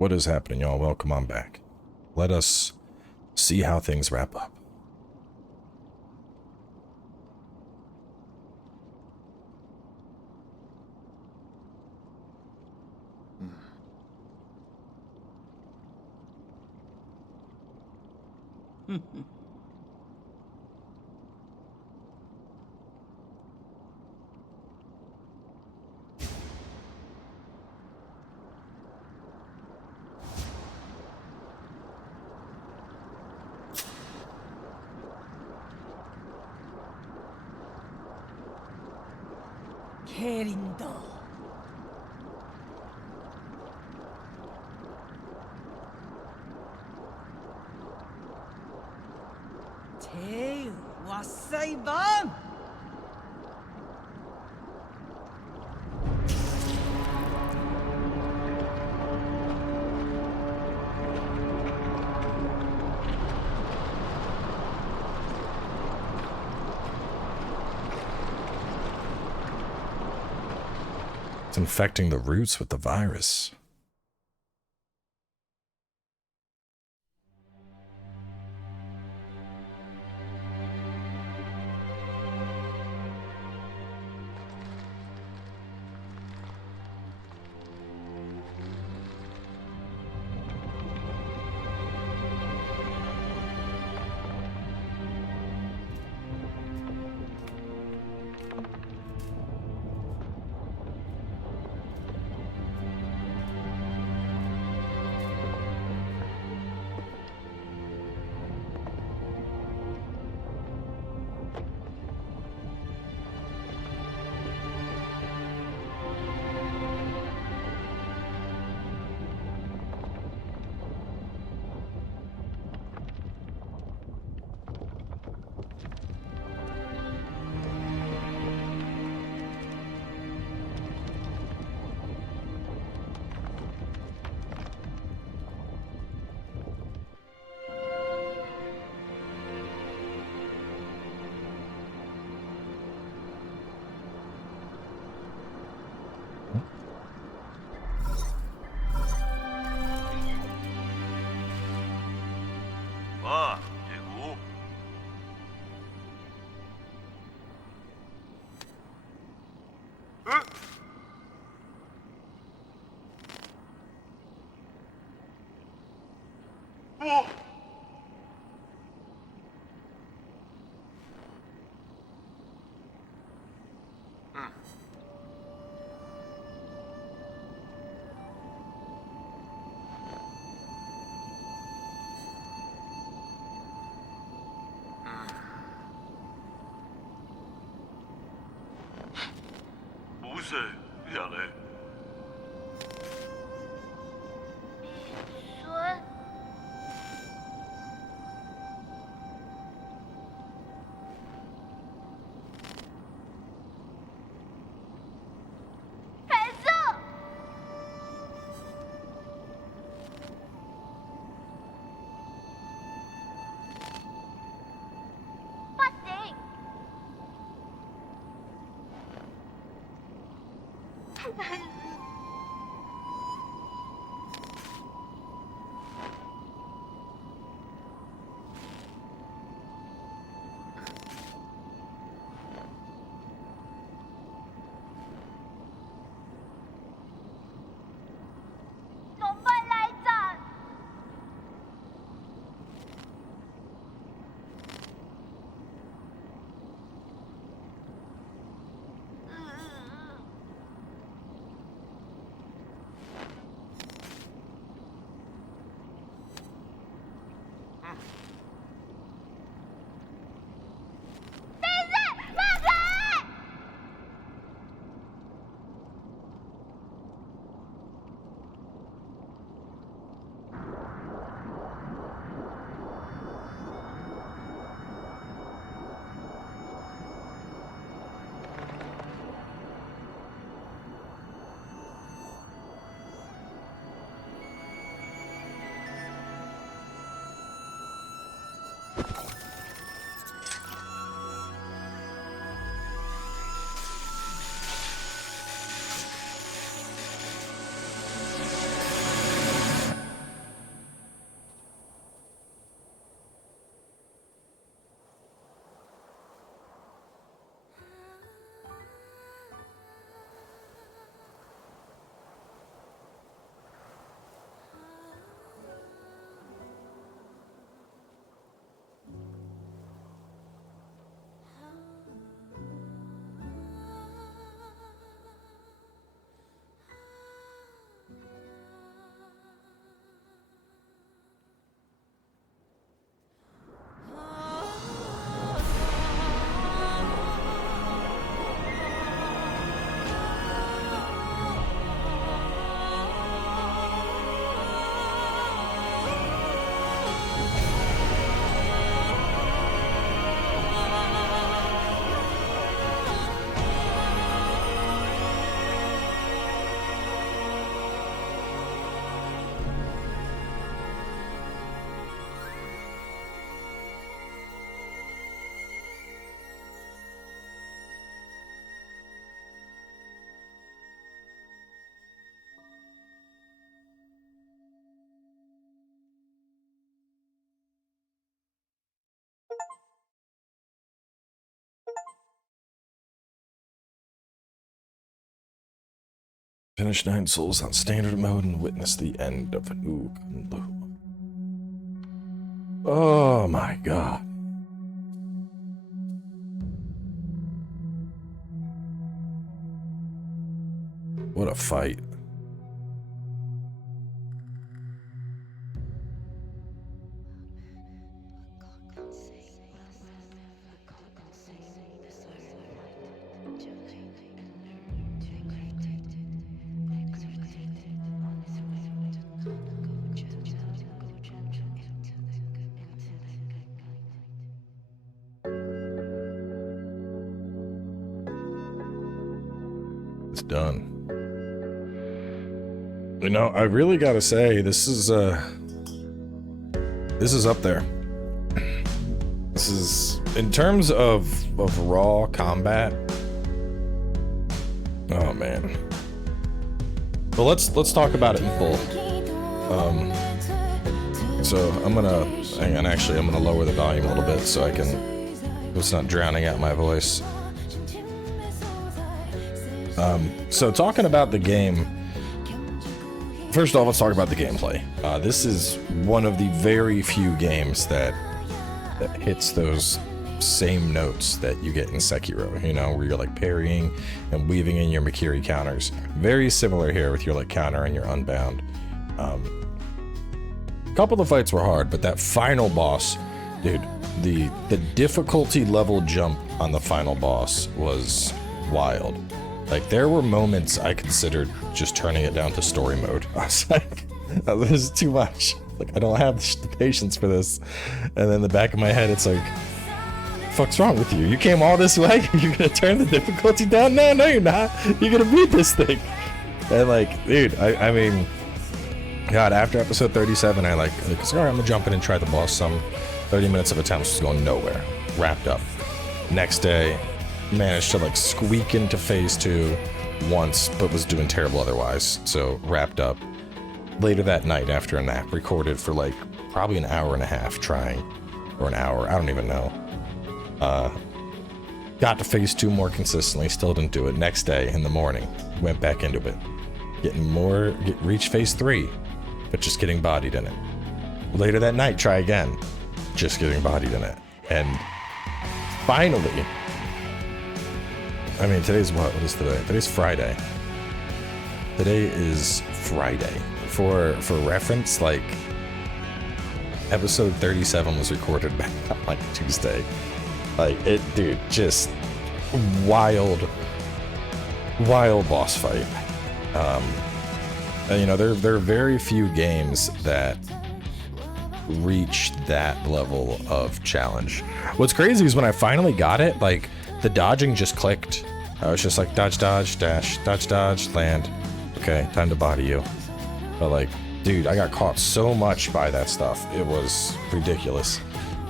What is happening, y'all? Welcome on back. Let us see how things wrap up. Querido. 제일 왔어 이밤. It's infecting the roots with the virus. Finish 9 souls on standard mode and witness the end of a new Kunlun. Oh my god. What a fight. It's done. You know, I really gotta say, this is up there. This is, in terms of raw combat. Oh man. But let's talk about it in full. So I'm gonna hang on. Actually, I'm gonna lower the volume a little bit so I can. It's not drowning out my voice. So talking about the game. First off, let's talk about the gameplay. This is one of the very few games that hits those same notes that you get in Sekiro, you know, where you're like parrying and weaving in your Makiri counters. Very similar here with your like counter and your unbound. A couple of the fights were hard, but that final boss, dude, the difficulty level jump on the final boss was wild. Like, there were moments I considered just turning it down to story mode. I was like, oh, this is too much. Like, I don't have the patience for this. And then in the back of my head, it's like, fuck's wrong with you? You came all this way? You're gonna turn the difficulty down? No, you're not. You're gonna beat this thing. And like, dude, I mean, God, after episode 37, I like, all right, I'm gonna jump in and try the boss some. 30 minutes of attempts was going nowhere. Wrapped up. Next day, managed to like squeak into phase 2 once, but was doing terrible otherwise, so wrapped up. Later that night, after a nap, recorded for like probably an hour and a half trying, or an hour, I don't even know. Got to phase 2 more consistently, still didn't do it. Next day in the morning, went back into it, reached phase 3, but just getting bodied in it. Later that night, try again, just getting bodied in it. And finally, I mean, today's what? What is today? Today's Friday. Today is Friday. For reference, like, episode 37 was recorded back on like Tuesday. Like, it, dude, just wild boss fight. And, you know, there are very few games that reach that level of challenge. What's crazy is when I finally got it, like, the dodging just clicked. I was just like, dodge, dodge, dash, dodge, dodge, land. Okay, time to body you. But like, dude, I got caught so much by that stuff. It was ridiculous.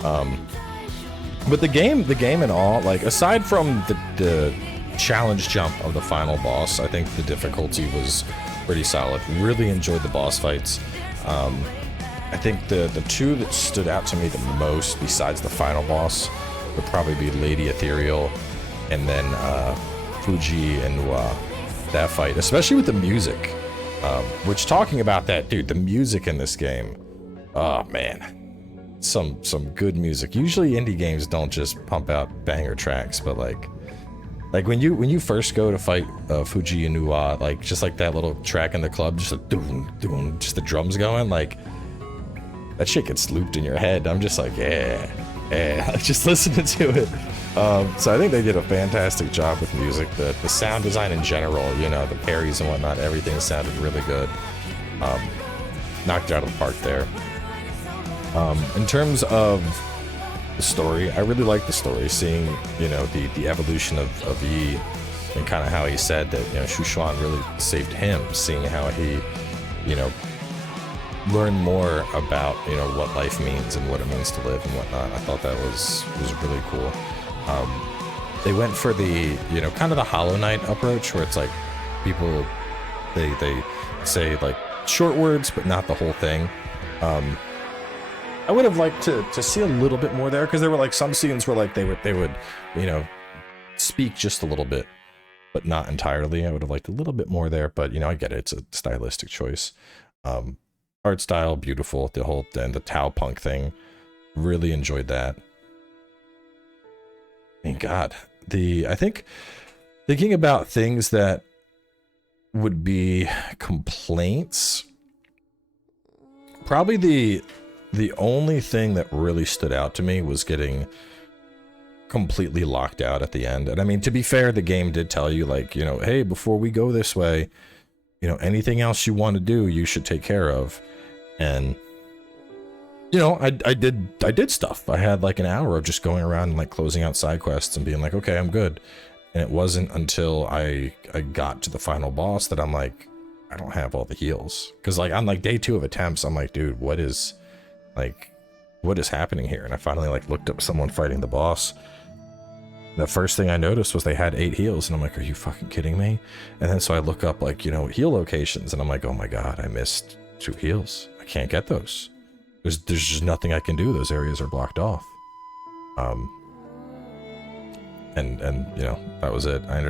But the game in all, like, aside from the challenge jump of the final boss, I think the difficulty was pretty solid. Really enjoyed the boss fights. I think the two that stood out to me the most, besides the final boss, would probably be Lady Ethereal and then Fuji and that fight, especially with the music. Which, talking about that, dude, the music in this game, oh man, some good music. Usually indie games don't just pump out banger tracks, but like when you first go to fight Fuji and Uwa, like just like that little track in the club, just like doom doom, just the drums going, like that shit gets looped in your head. I'm just like, yeah, just listening to it. So I think they did a fantastic job with music. The sound design in general, you know, the parries and whatnot, everything sounded really good. Knocked it out of the park there. In terms of the story, I really like the story, seeing, you know, the evolution of Yi, and kind of how he said that, you know, Shushuan really saved him, seeing how he, you know, learned more about, you know, what life means and what it means to live and whatnot. I thought that was really cool. They went for the, you know, kind of the Hollow Knight approach, where it's like people, they say like short words but not the whole thing. I would have liked to see a little bit more there, because there were like some scenes where like they would, you know, speak just a little bit, but not entirely. I would have liked a little bit more there, but you know, I get it. It's a stylistic choice. Art style, beautiful. The whole and the Tau punk thing, really enjoyed that. I mean, God, I think thinking about things that would be complaints, probably the only thing that really stood out to me was getting completely locked out at the end. And I mean, to be fair, the game did tell you, like, you know, hey, before we go this way, you know, anything else you want to do, you should take care of. And you know, I did stuff. I had like an hour of just going around and like closing out side quests and being like, okay, I'm good. And it wasn't until I got to the final boss that I'm like, I don't have all the heals. Because like on like day 2 of attempts, I'm like, dude, what is happening here? And I finally like looked up someone fighting the boss. The first thing I noticed was they had 8 heals, and I'm like, are you fucking kidding me? And then so I look up like, you know, heal locations, and I'm like, oh my god, I missed 2 heals. I can't get those. There's just nothing I can do. Those areas are blocked off. And you know, that was it. I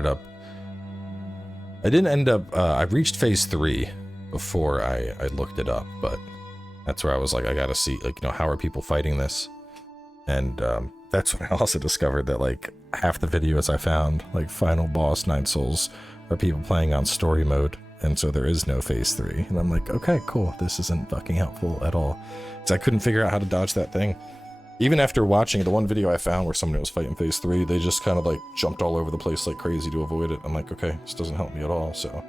didn't end up, I reached phase 3 before I looked it up, but that's where I was like, I gotta see, like, you know, how are people fighting this? And that's when I also discovered that like half the videos I found, like final boss 9 souls, are people playing on story mode. And so there is no phase 3. And I'm like, okay, cool. This isn't fucking helpful at all. Because I couldn't figure out how to dodge that thing. Even after watching the one video I found where somebody was fighting phase 3, they just kind of like jumped all over the place like crazy to avoid it. I'm like, okay, this doesn't help me at all. So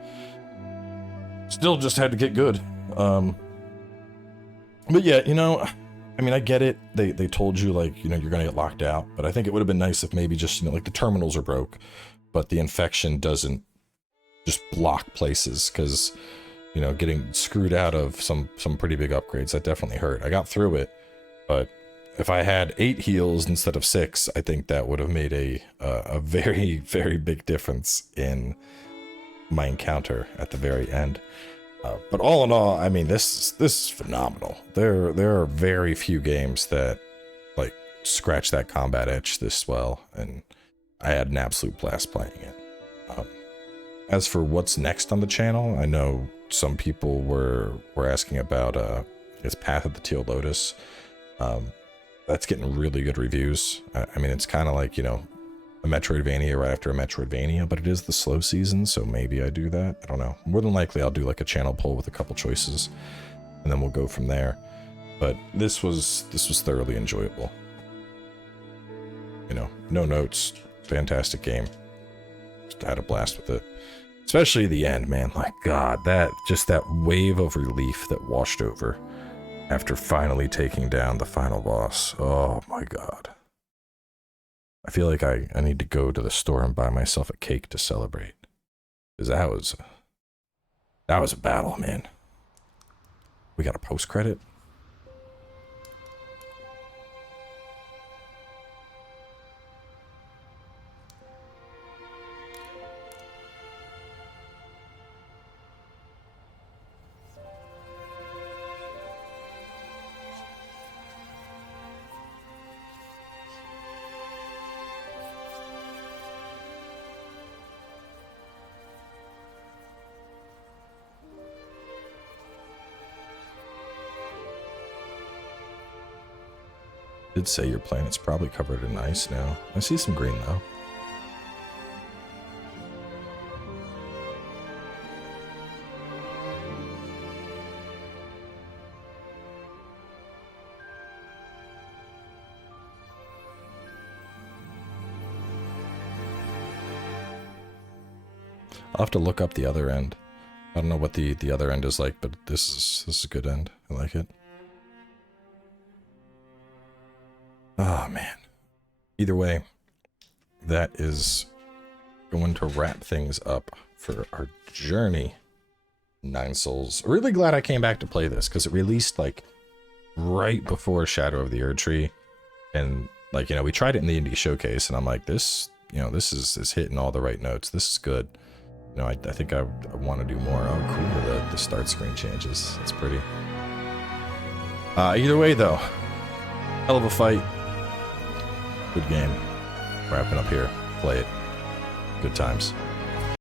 still just had to get good. But yeah, you know, I mean, I get it. They told you like, you know, you're going to get locked out. But I think it would have been nice if maybe just, you know, like the terminals are broke, but the infection doesn't just block places, because you know, getting screwed out of some pretty big upgrades, that definitely hurt. I got through it, but if I had 8 heals instead of 6, I think that would have made a very, very big difference in my encounter at the very end. But all in all, I mean, this is phenomenal. There are very few games that like scratch that combat itch this well, and I had an absolute blast playing it. As for what's next on the channel, I know some people were asking about its Path of the Teal Lotus. That's getting really good reviews. I mean, it's kind of like, you know, a Metroidvania right after a Metroidvania, but it is the slow season, so maybe I do that. I don't know. More than likely, I'll do like a channel poll with a couple choices, and then we'll go from there. But this was thoroughly enjoyable. You know, no notes, fantastic game. Just had a blast with it. Especially the end, man. Like, God, that wave of relief that washed over after finally taking down the final boss. Oh my God. I feel like I need to go to the store and buy myself a cake to celebrate. Because that was a battle, man. We got a post-credit. Did say your planet's probably covered in ice now. I see some green though. I'll have to look up the other end. I don't know what the other end is like, but this is a good end. I like it. Oh, man. Either way, that is going to wrap things up for our journey. 9 souls. Really glad I came back to play this, because it released, like, right before Shadow of the Erdtree. And, like, you know, we tried it in the indie showcase, and I'm like, this, you know, this is hitting all the right notes. This is good. You know, I think I want to do more. Oh, cool. The start screen changes. It's pretty. Either way, though, hell of a fight. Good game. Wrapping up here. Play it. Good times.